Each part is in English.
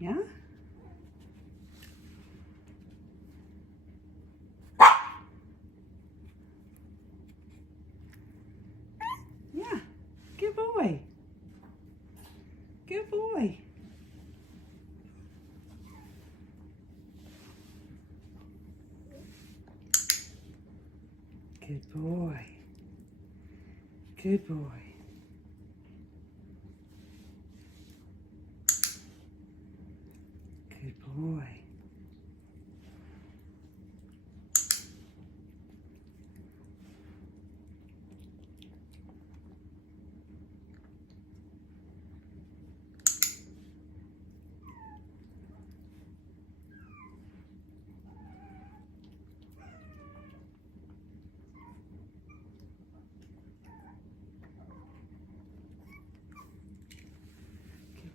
Yeah? Yeah. Good boy. Good boy. Good boy. Good boy. Good boy.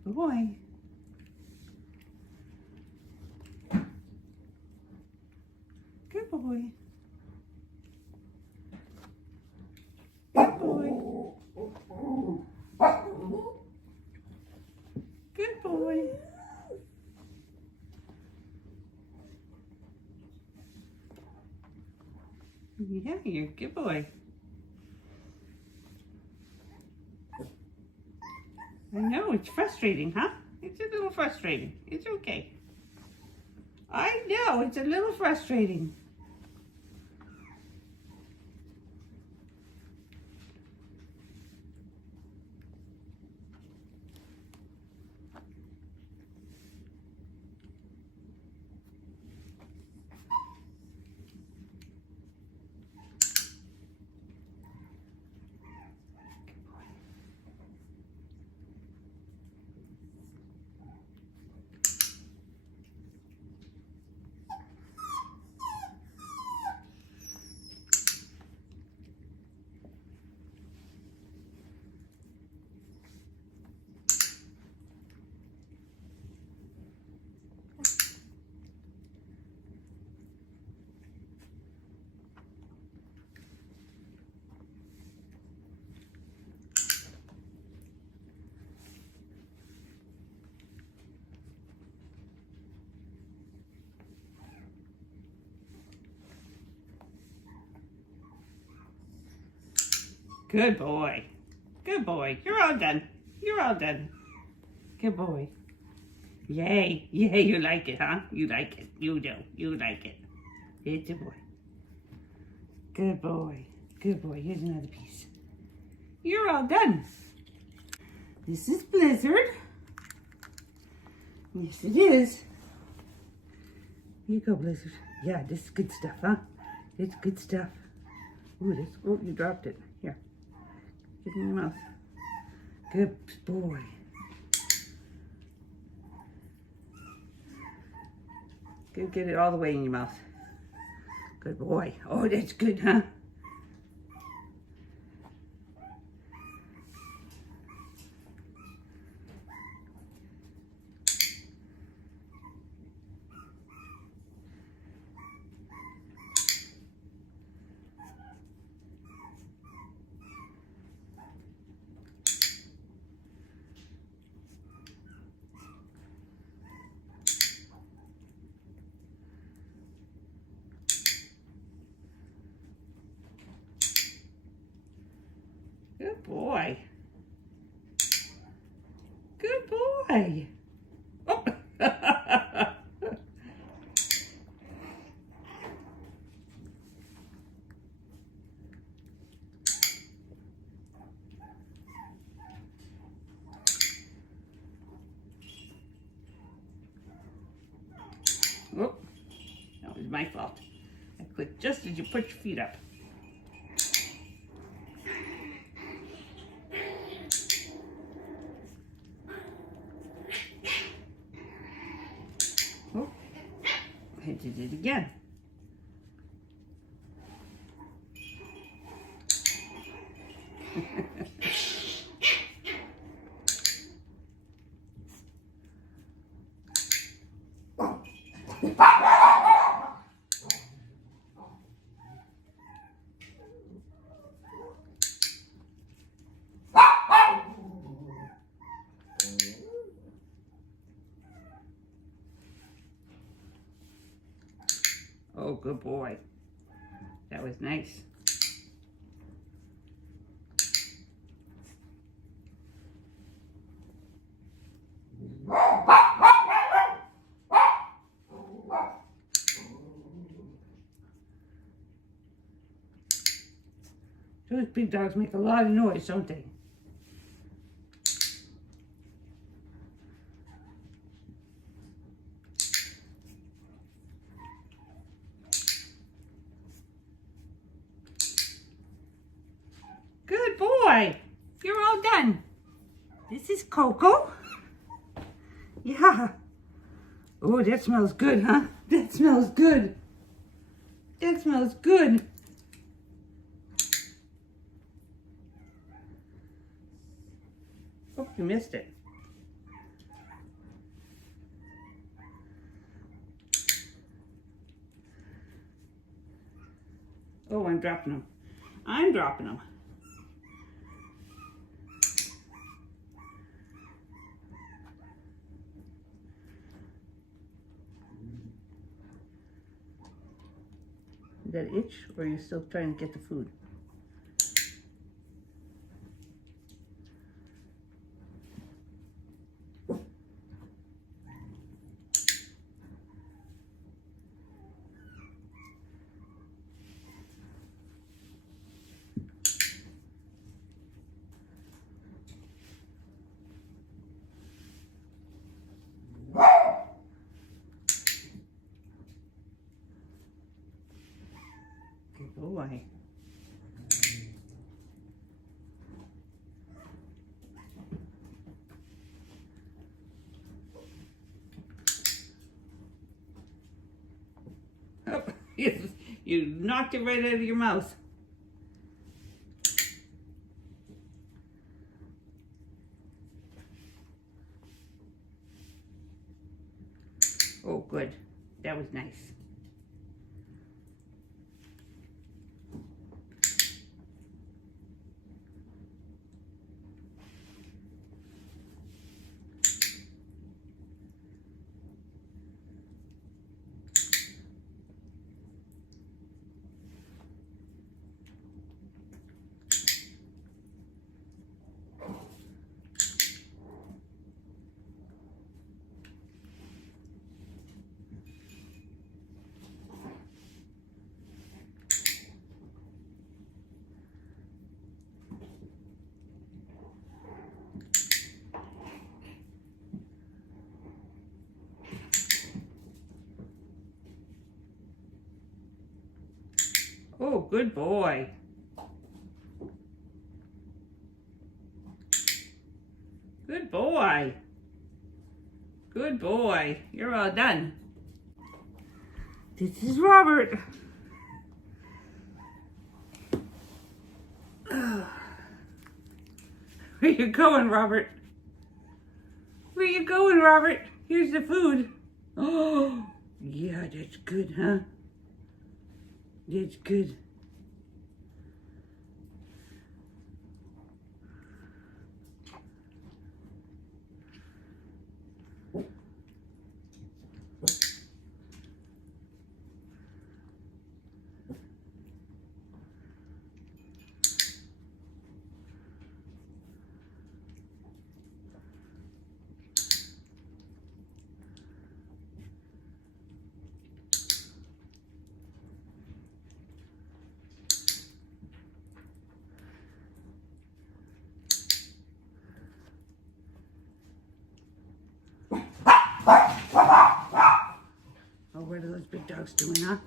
Good boy. Good boy. Good boy. Good boy. Yeah, you're a good boy. I know, it's frustrating, huh? It's a little frustrating. It's okay. I know, it's a little frustrating. Good boy. Good boy. You're all done. You're all done. Good boy. Yay. Yay, you like it, huh? You like it. You do. You like it. It's a boy. Good boy. Good boy. Here's another piece. You're all done. This is Blizzard. Yes, it is. Here you go, Blizzard. Yeah, this is good stuff, huh? It's good stuff. Ooh, this. Oh, you dropped it. Here. Get it in your mouth. Good boy. Get it all the way in your mouth. Good boy. Oh, that's good, huh? Good boy. Good boy. Oh. Oh, that was my fault. I quit just as you put your feet up. Oh, I did it again. good boy. That was nice. Those big dogs make a lot of noise, don't they? Good boy. You're all done. This is Coco. Yeah. Oh, that smells good, huh? That smells good. That smells good. Oh, you missed it. Oh, I'm dropping them. I'm dropping them. Is that itch, or are you still trying to get the food? Good boy. Oh, you knocked it right out of your mouth. Oh, good. That was nice. Oh, good boy. Good boy. Good boy. You're all done. This is Robert. Where you going, Robert? Where you going, Robert? Here's the food. Oh, yeah, that's good, huh? That's good. Oh, what are those big dogs doing, huh?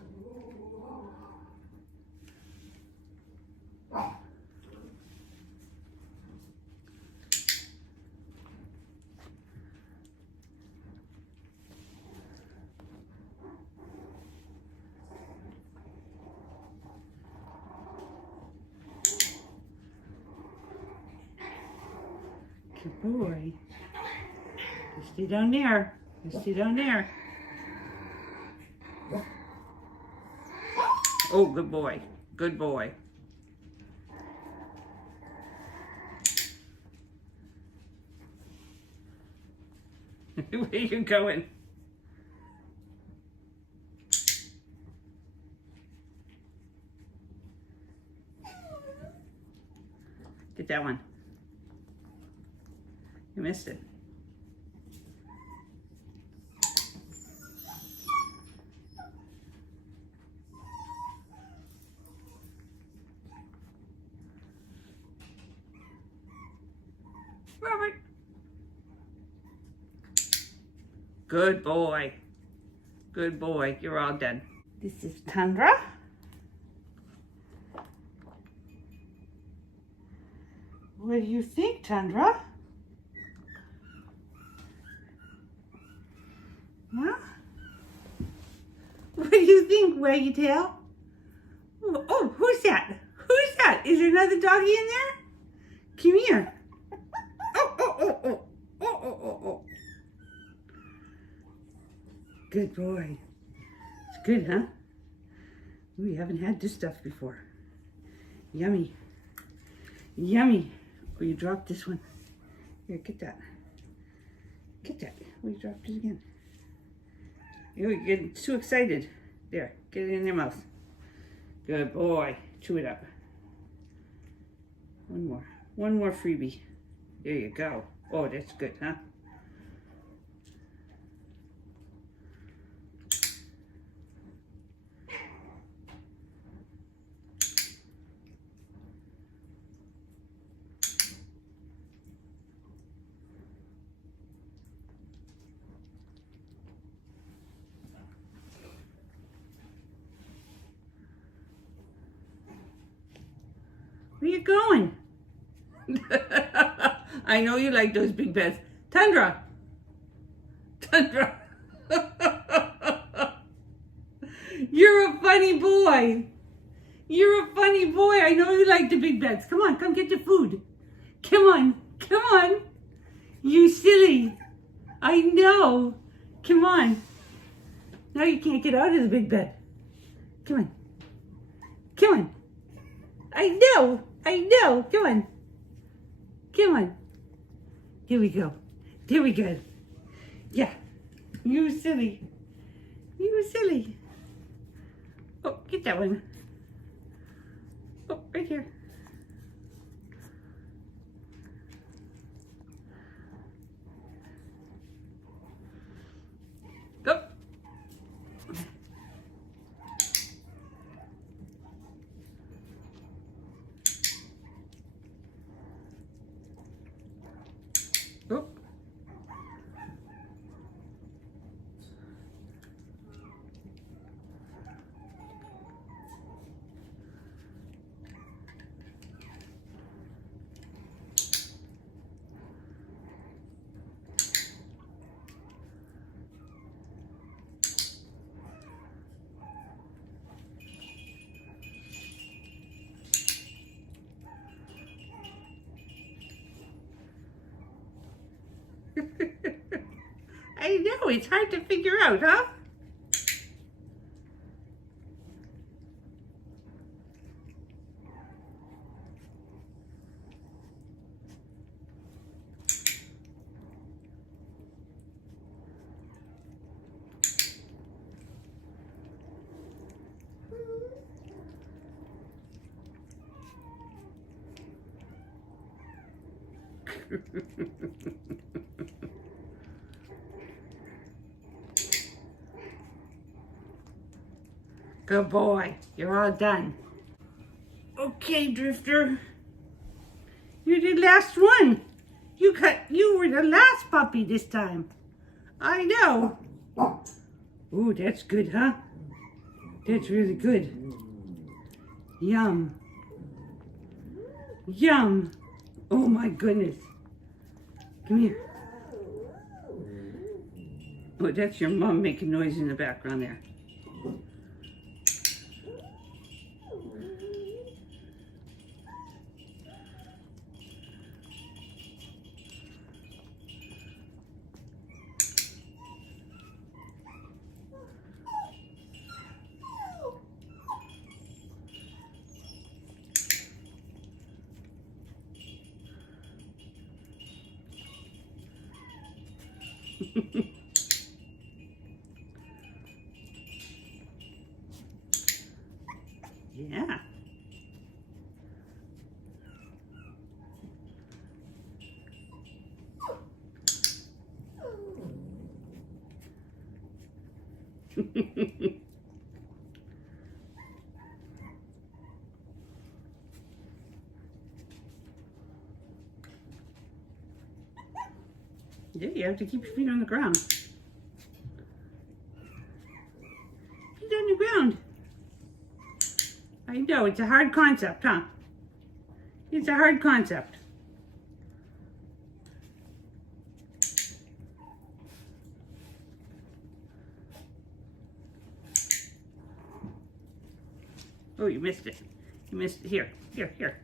Good boy. You stay down there. You stay down there. Oh, good boy. Good boy. Where you going? Get that one. You missed it. Robert. Good boy. Good boy. You're all done. This is Tundra. What do you think, Tundra? Huh? What do you think, Waggy Tail? Oh, who's that? Who's that? Is there another doggy in there? Come here. Oh. Good boy. It's good, huh? We haven't had this stuff before. Yummy. Yummy. Oh, you dropped this one. Here, get that. Get that. Oh, you dropped it again. You're getting too excited. There, get it in your mouth. Good boy. Chew it up. One more. One more freebie. There you go. Oh, that's good, huh? Where you going? I know you like those big beds. Tundra! Tundra! You're a funny boy. You're a funny boy. I know you like the big beds. Come on, come get the food. Come on, come on. You silly. I know. Come on. Now you can't get out of the big bed. Come on. Come on. I know. Come on. Come on. Here we go. There we go. Yeah. You silly. You silly. Oh, get that one. Oh, right here. Go. Oh. I know, it's hard to figure out, huh? Good boy. You're all done. Okay, Drifter. You're the last one. You were the last puppy this time. I know. Ooh, that's good, huh? That's really good. Yum. Yum. Oh my goodness. Come here. Oh, that's your mom making noise in the background there. Yeah. Yeah, you have to keep your feet on the ground. Feet on the ground. I know, it's a hard concept, huh? It's a hard concept. Oh, you missed it. You missed it. Here, here, here.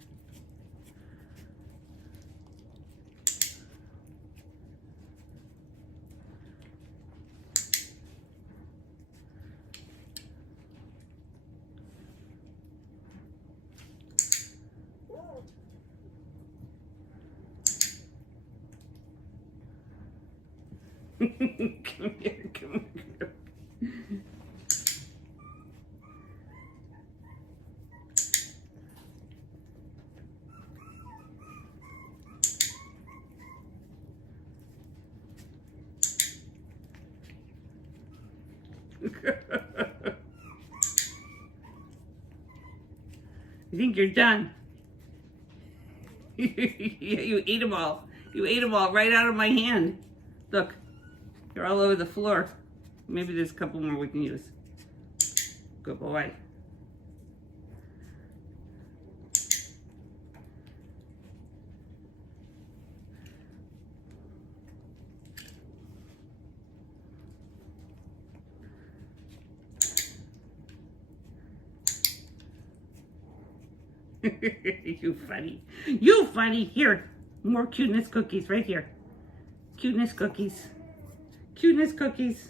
Come here, come here. I think you're done. You ate them all. You ate them all right out of my hand. Look, they're all over the floor. Maybe there's a couple more we can use. Good boy. You funny. You funny. Here, more cuteness cookies right here. Cuteness cookies. Cuteness cookies.